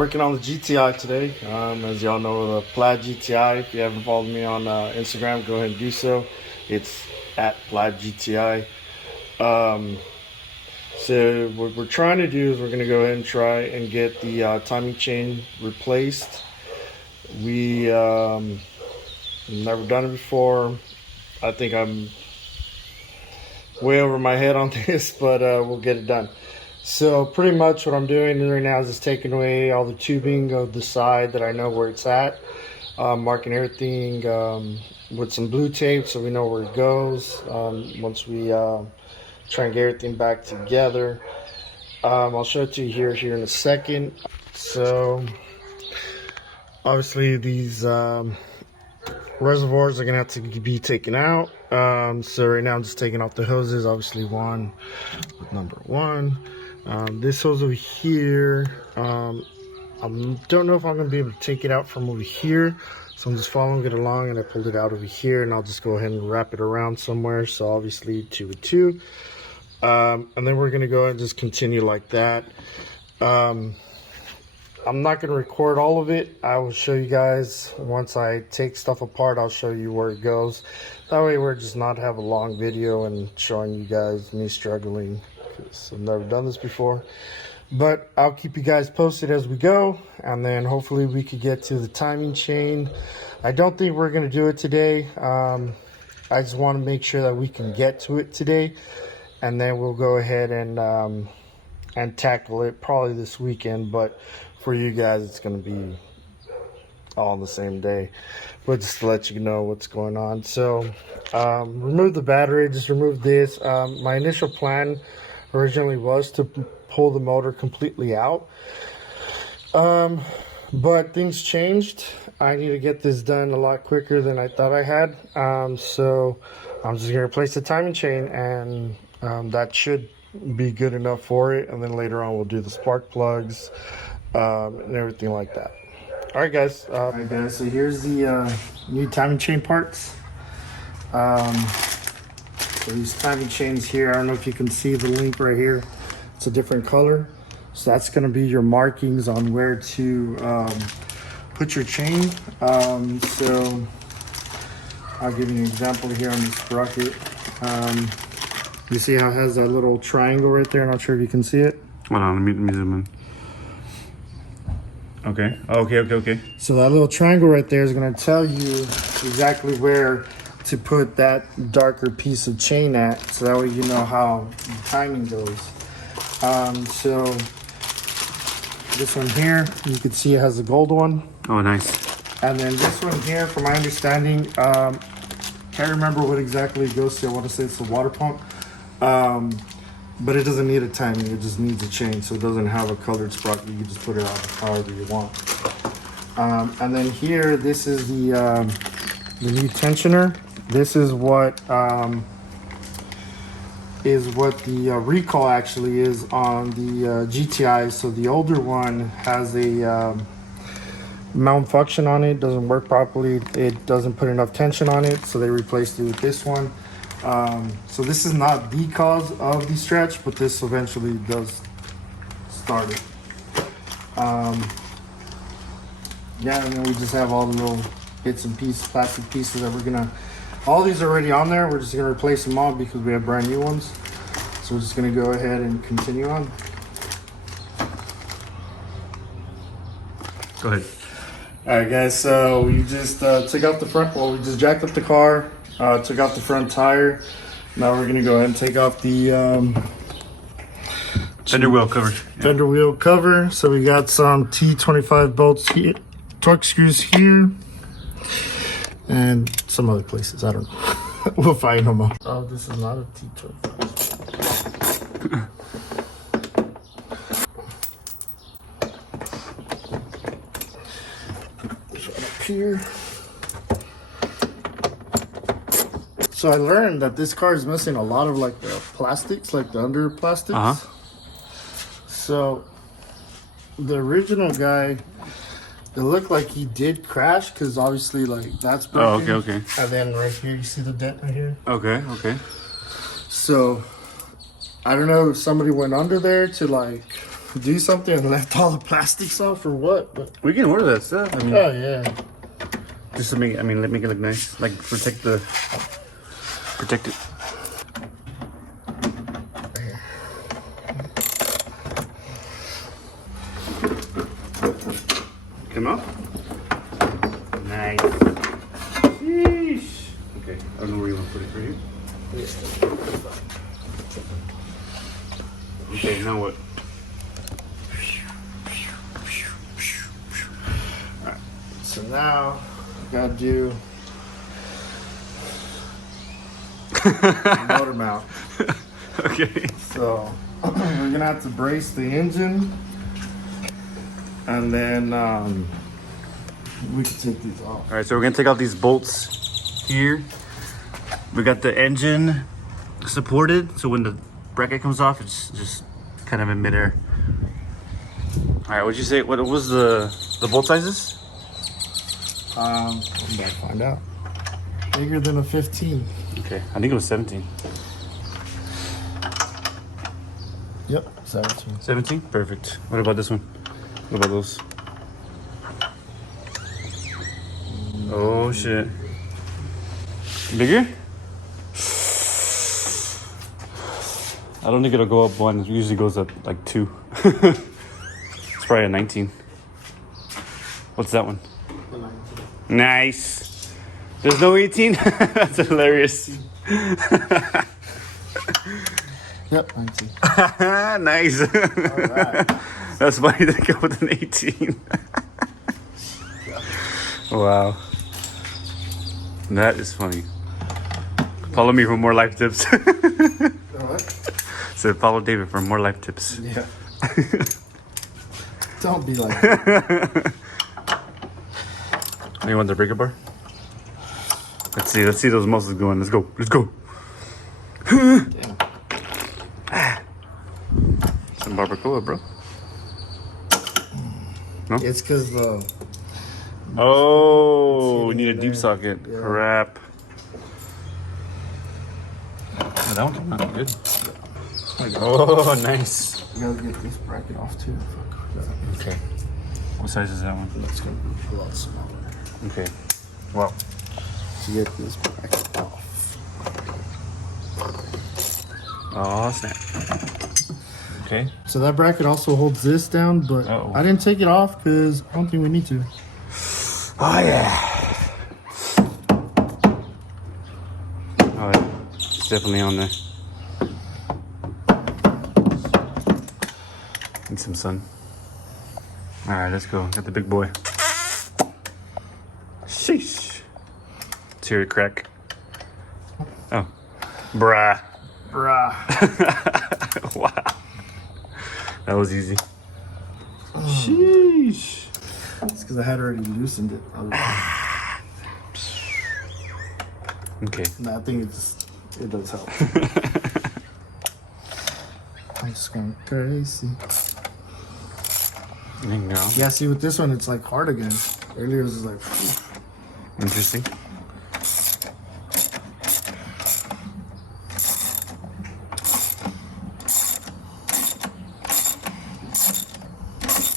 Working on the GTI today. As y'all know, the Plaid GTI. If you haven't followed me on Instagram, go ahead and do so. It's at Plaid GTI. So what we're trying to do is we're going to go ahead and try and get the timing chain replaced. We never done it before. I think I'm way over my head on this, but we'll get it done. So pretty much what I'm doing right now is just taking away all the tubing of the side that I know where it's at, marking everything with some blue tape so we know where it goes. Once we try and get everything back together, I'll show it to you here in a second. So obviously these reservoirs are gonna have to be taken out. So right now I'm just taking off the hoses, obviously one with number 1. This hose over here, I don't know if I'm gonna be able to take it out from over here, so I'm just following it along, and I pulled it out over here, and I'll just go ahead and wrap it around somewhere. So obviously 2 with 2, and then we're gonna go ahead and just continue like that. I'm not gonna record all of it. I will show you guys once I take stuff apart. I'll show you where it goes. That way we're just not have a long video and showing you guys me struggling. I've never done this before, but I'll keep you guys posted as we go, and then hopefully we could get to the timing chain. I don't think we're going to do it today. I just want to make sure that we can get to it today, and then we'll go ahead and tackle it probably this weekend. But for you guys, it's going to be all on the same day, but just to let you know what's going on. So remove the battery, just remove this. My initial plan originally was to pull the motor completely out, but things changed. I need to get this done a lot quicker than I thought I had, so I'm just gonna replace the timing chain, and that should be good enough for it. And then later on we'll do the spark plugs and everything like that. All right guys, so here's the new timing chain parts. So these timing chains here, I don't know if you can see the link right here. It's a different color. So that's going to be your markings on where to put your chain. So I'll give you an example here on this sprocket. You see how it has that little triangle right there? I'm not sure if you can see it. Hold on, let me zoom in. Okay. Okay. So that little triangle right there is going to tell you exactly where to put that darker piece of chain at, so that way you know how the timing goes. So this one here, you can see it has a gold one. Oh, nice. And then this one here, from my understanding, can't remember what exactly it goes to. I want to say it's a water pump, but it doesn't need a timing, it just needs a chain, so it doesn't have a colored sprocket. You can just put it out however you want. And then here, this is the new tensioner. This is what the recall actually is on the GTI. So the older one has a malfunction on it, doesn't work properly, it doesn't put enough tension on it, so they replaced it with this one. So this is not the cause of the stretch, but this eventually does start it. Yeah, and then we just have all the little bits and pieces, plastic pieces that we're gonna, all these are already on there. We're just gonna replace them all because we have brand new ones. So we're just gonna go ahead and continue on. Go ahead. All right guys, so we just took out the front, we just jacked up the car, took out the front tire. Now we're gonna go ahead and take off the fender wheel cover. Fender wheel cover. So we got some T25 bolts here, torque screws here, and some other places, I don't know. We'll find them all. Oh, this is not a T25. Up here. So I learned that this car is missing a lot of like the plastics, like the under plastics. So the original guy, it looked like he did crash because obviously like that's broken. Oh, okay. And then right here, you see the dent right here? Okay. So I don't know if somebody went under there to like do something and left all the plastics off or what? But, We can order that stuff. I mean, oh yeah. just to make, I mean, let make it look nice. Like protect it. Come on. Nice. Sheesh. Okay, I don't know where you want to put it for you. Okay, now what? So now, gotta do motor mount. Okay. So we're gonna have to brace the engine, and then we can take these off. All right, so we're gonna take out these bolts here. We got the engine supported, so when the bracket comes off, it's just kind of in midair. All right, what'd you say? What was the bolt sizes? I'm about to find out. Bigger than a 15. Okay, I think it was 17. Yep, 17. 17? Perfect. What about this one? What about those? Oh shit. Bigger? I don't think it'll go up one. It usually goes up like 2. It's probably a 19. What's that one? Nice. There's no 18? That's hilarious. Yep, 19. Nice. Alright. That's funny to go with an 18. Wow. That is funny. Follow me for more life tips. What? So follow David for more life tips. Yeah. Don't be like that. You want the breaker bar? Let's see those muscles going. Let's go. Damn. Some barbacoa, bro. No? It's because the... Oh, we need a deep there. socket. Yeah. Crap. Oh, that one's not good. Oh, nice. You gotta get this bracket off too. Fuck. Okay. What size is that one? That's gonna be a lot smaller. Okay. Wow. To get this bracket off. Oh, snap. Okay. So that bracket also holds this down, but Uh-oh. I didn't take it off because I don't think we need to. Oh, yeah. Oh, yeah. It's definitely on there. Need some sun. All right, let's go. Got the big boy. Sheesh. Let's hear it crack. Oh. Bruh. Bruh. Wow. That was easy. Sheesh. It's because I had already loosened it. Okay. No, I think it does help. I'm just going crazy. No. Yeah, see with this one, it's like hard again. Earlier it was like... Interesting.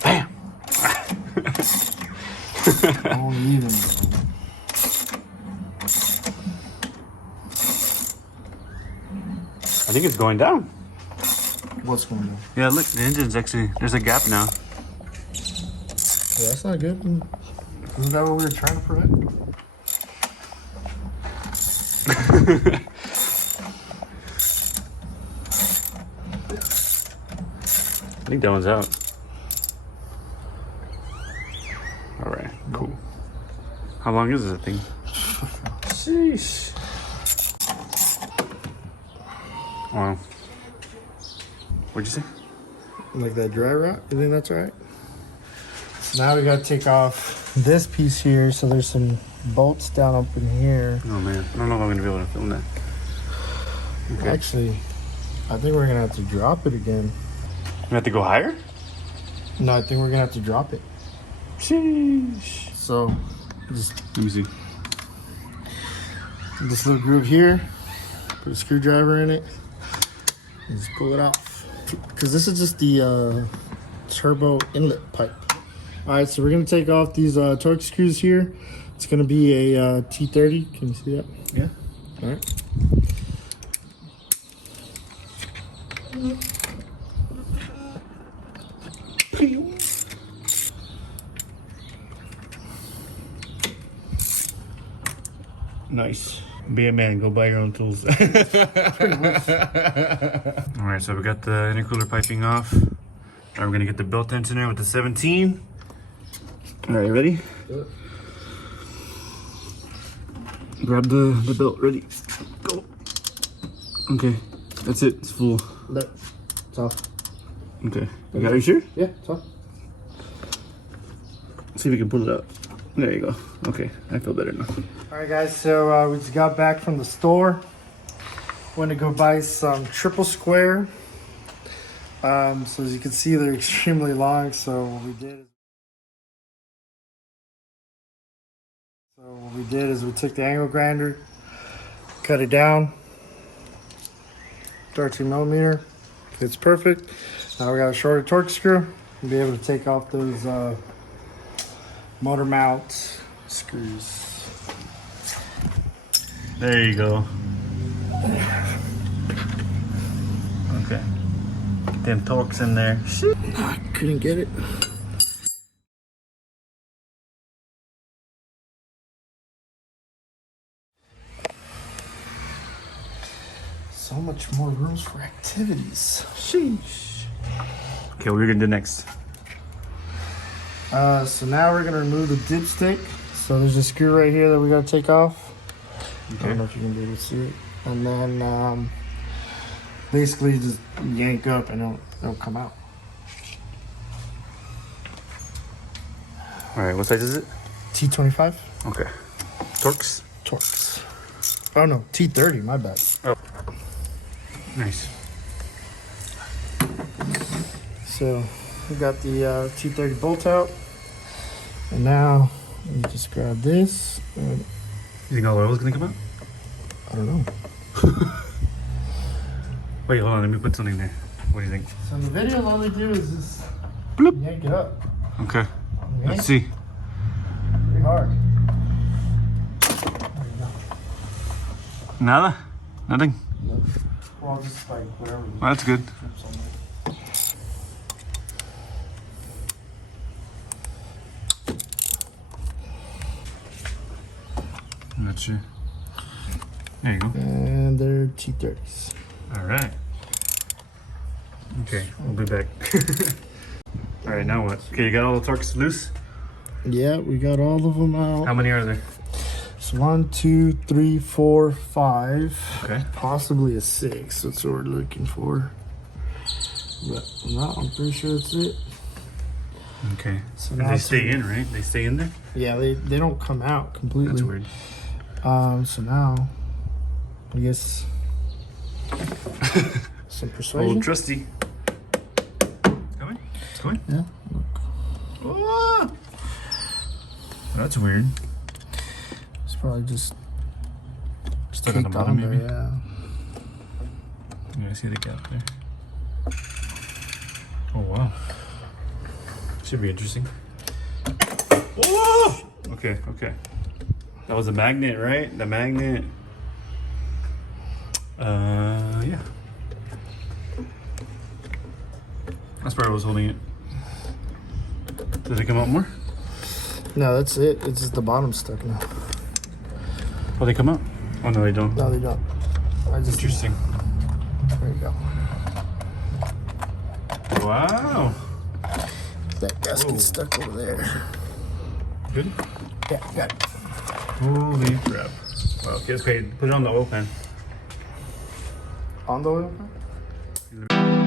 Bam. Oh, even. I think it's going down. What's going on? Yeah, look, the engine's actually, there's a gap now. Yeah, that's not good. Isn't that what we were trying to prevent? I think that one's out. All right, cool. How long is this thing? Sheesh. Wow. What'd you say? Like that dry rot? You think that's right? So now we gotta take off this piece here. So there's some bolts down up in here. Oh man, I don't know if I'm gonna be able to film that. Okay. Actually, I think we're gonna have to drop it again. You have to go higher? No, I think we're gonna have to drop it. Sheesh. So just Let me see. this little groove here, put a screwdriver in it, and just pull it off. Because this is just the turbo inlet pipe. All right, so we're gonna take off these torque screws here. It's gonna be a T30. Can you see that? Yeah. All right. Nice. Be a man, go buy your own tools. Alright, so we got the intercooler piping off. Now we're gonna get the belt tensioner with the 17. Alright, ready? Good. Grab the belt, ready. Go. Okay, that's it, it's full. No, it's off. Okay, are you sure? Yeah, it's off. See if we can pull it out. There you go. Okay, I feel better now. All right, guys, so we just got back from the store. Went to go buy some triple square. So as you can see, they're extremely long. So what we did is we took the angle grinder, cut it down, 13 millimeter, fits perfect. Now we got a shorter torque screw and be able to take off those motor mount screws. There you go. Okay. Them torques in there. Shit. I couldn't get it. So much more rooms for activities. Sheesh. Okay, what are we gonna do next? So now we're gonna remove the dipstick. So there's a screw right here that we gotta take off. Okay. I don't know if you can be able to see it. And then basically just yank up and it'll come out. All right, what size is it? T25 Okay. Torques? Torques. Oh no, T30, my bad. Oh. Nice. So we got the T30 bolt out. And now let me just grab this. And You think all oil's gonna come out? I don't know. Wait, hold on, let me put something there. What do you think? So in the video, all they do is just Bloop. yank it up. Okay, Yank let's see. pretty hard. There you go. Nada? Nothing? Well, just like whatever. Well, that's good. Gotcha. There you go. And they're T30s. All right. Okay, we'll be back. All right, now what? Okay, you got all the torques loose? Yeah, we got all of them out. How many are there? So 1, 2, 3, 4, 5. Okay. Possibly a 6. That's what we're looking for. But no, I'm pretty sure that's it. Okay. So And now they it's- stay in, right? They stay in there? Yeah, they don't come out completely. That's weird. So now, I guess some persuasion. Old trusty. It's coming? It's coming? Yeah. Oh! That's weird. It's probably just Stuck on the kicked bottom, on maybe? there, yeah. Yeah, I see the gap there. Oh, wow. Should be interesting. Oh! Okay, okay. That was a magnet, right? The magnet. Yeah. That's probably what was holding it. Did it come out more? No, that's it. It's just the bottom stuck now. Oh, they come out? Oh, no, they don't. No, they don't. I just Interesting. There you go. Wow. That gasket's Whoa. stuck over there. Good? Yeah, got it. Holy crap. Wow, okay, let's put it on the oil pan. On the oil pan?